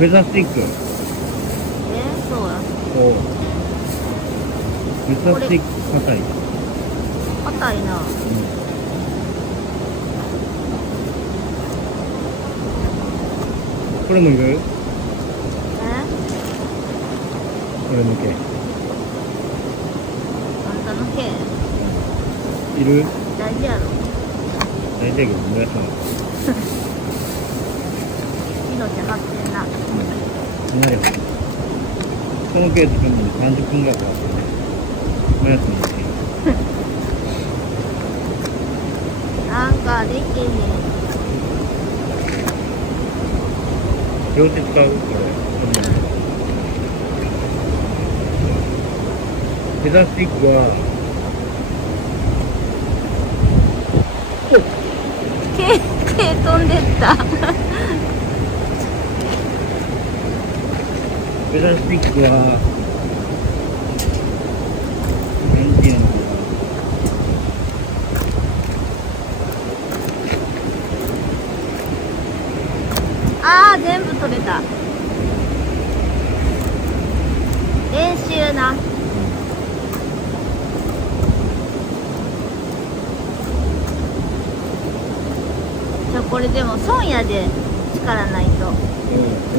フェザースティック。そうや。おう。フェザースティック硬い。硬いな。これもいる？これ抜け。あんたの毛いる？大事やろ。大体けど燃やさない。命張ってんな。なるほど。このケース作るのに30分ぐらいかかってね。燃やすのに。なんかできへん。両手使うこれ。フェザースティックは毛飛んでった。フェザースティックはなんていうのかあー、全部取れた。練習な。これでも損やで、力ないと。う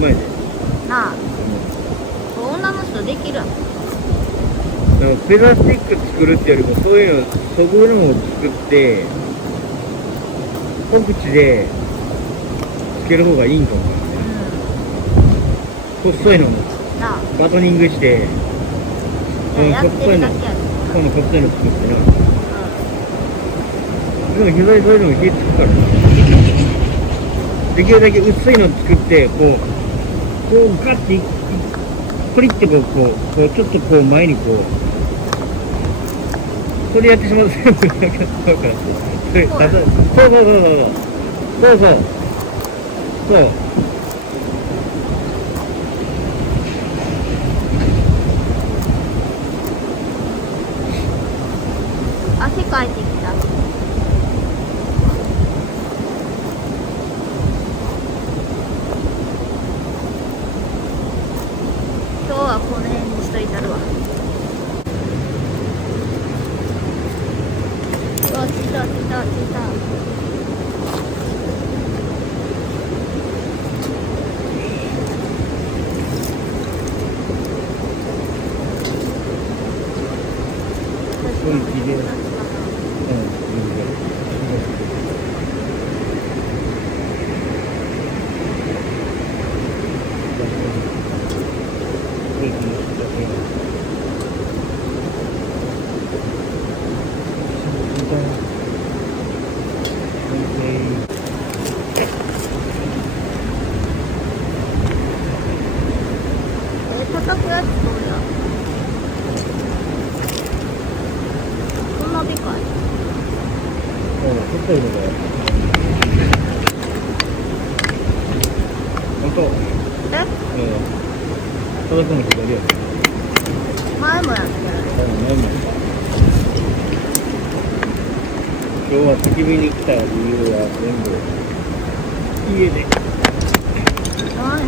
まいで。なあ、女の人できる。でもフェザースティック作るってよりもそういうのそぐのを作ってポクチでつける方がいいんかもね。細いのもなあ、バトニングしてやってるだけやで。この細いの作ってな。でも膝にそういうのも火つくからな。できるだけ薄いの作ってこうガッてポリってこうちょっとこう前にこうそれやってしまうと全部なくなっちゃうからそうそう汗かいてきた。今日はこの辺にしといたるわ。うわ、来た。そういう気で叩くやつどうや。そんなでかい。細いのが本当叩くの左や前もやってる。今日は焚き火に来た理由は全部家で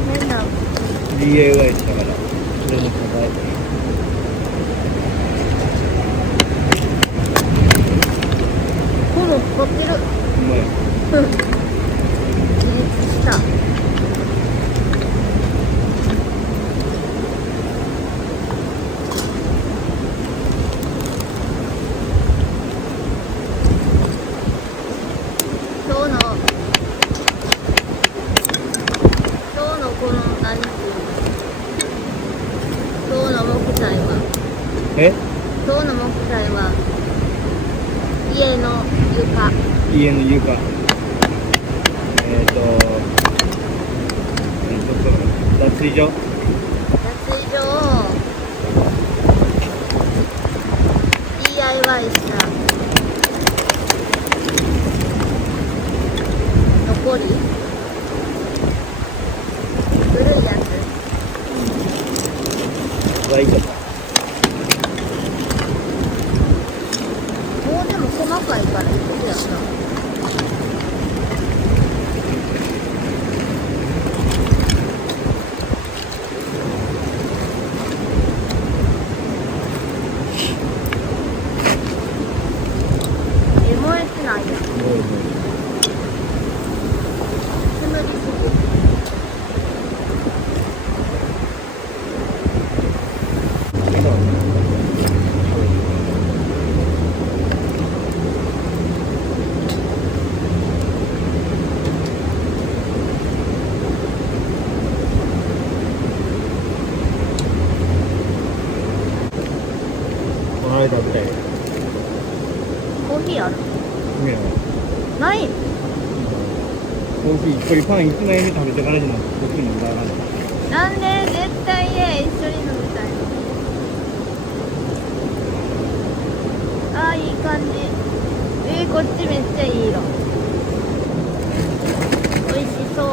変な DIY したからそれに答えて炎使ってる。うまい。自立した。今日のこの何ていうの、今日の木材は今日の木材は家の床。脱衣所をDIY した残り古いやつ。いいかもうでも細かいからいいことやった。この間食べたい。コーヒーある？ねない。コーヒー、これパン1枚目食べてからじゃなくて、こっちにもらわない。なんで絶対家一緒に飲みたいの。あーいい感じ。こっちめっちゃいい色。美味しそう。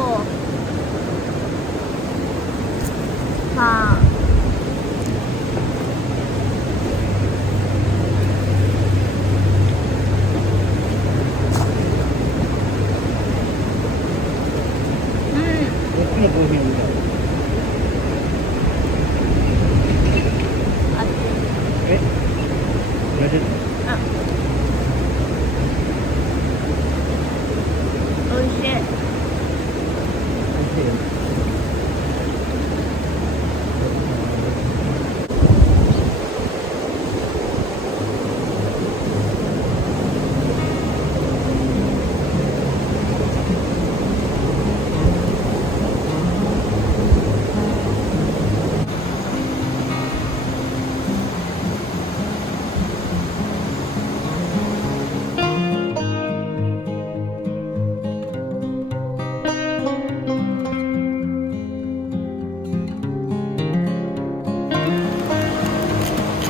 はあ。こっちのコーヒーみたい。あっち。え？同じ？あ。美味しい。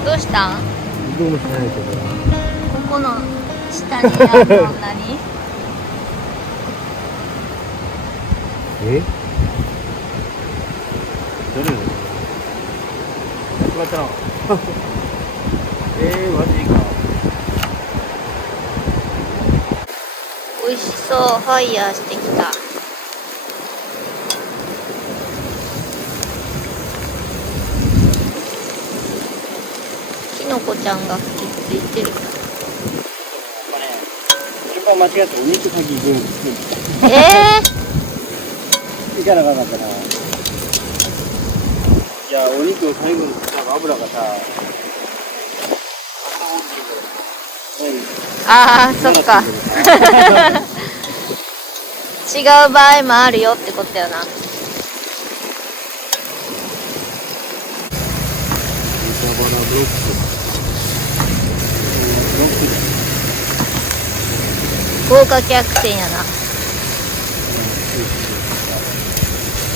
どうしたん？どうもしないけど。ここの下にあるの何？え？どれ？決まったな。マジか。美味しそう。ファイヤーしてきた。きのこちゃんが吹きついてる。順番間違ってお肉先行くんです。行かなかったな。いや、お肉を最後になんか油がさ。ああ、そっか。違う場合もあるよってことやな。豚バラブロック。豪華客船やな。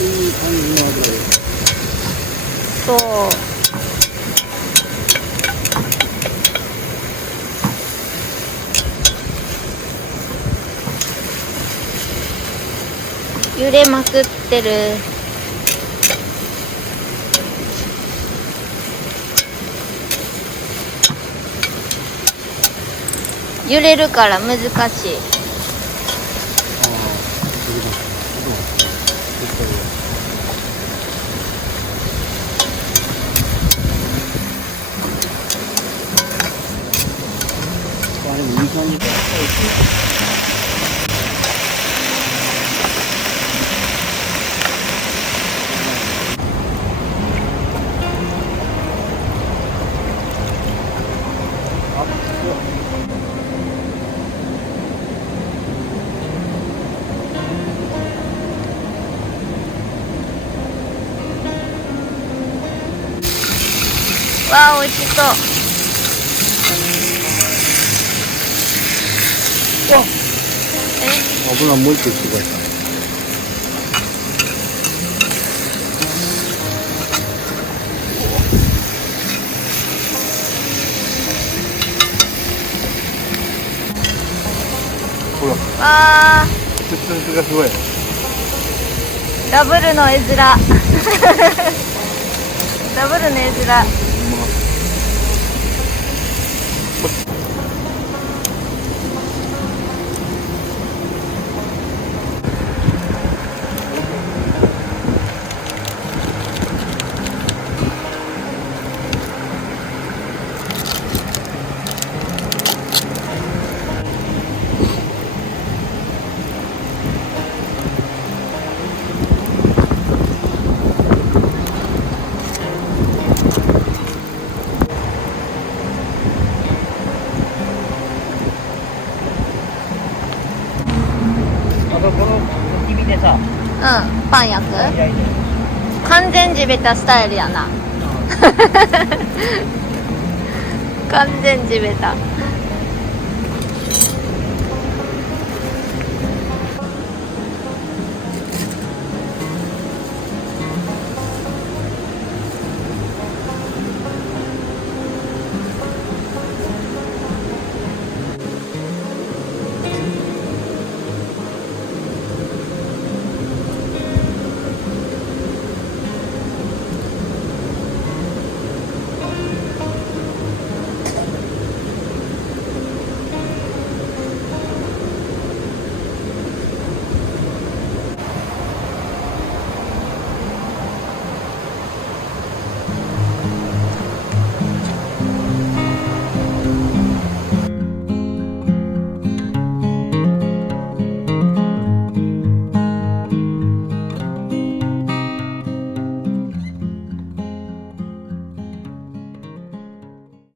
いい感じの油です。そう。揺れまくってる。揺れるから難しい。でもいい感じだ。わあ、美味しそう。油もう一個してください。ほら、わあ、ツルツルがすごい。ダブルの絵面。ダブルの絵面。パン焼く？焼いて。完全地べたスタイルやな。完全地べた。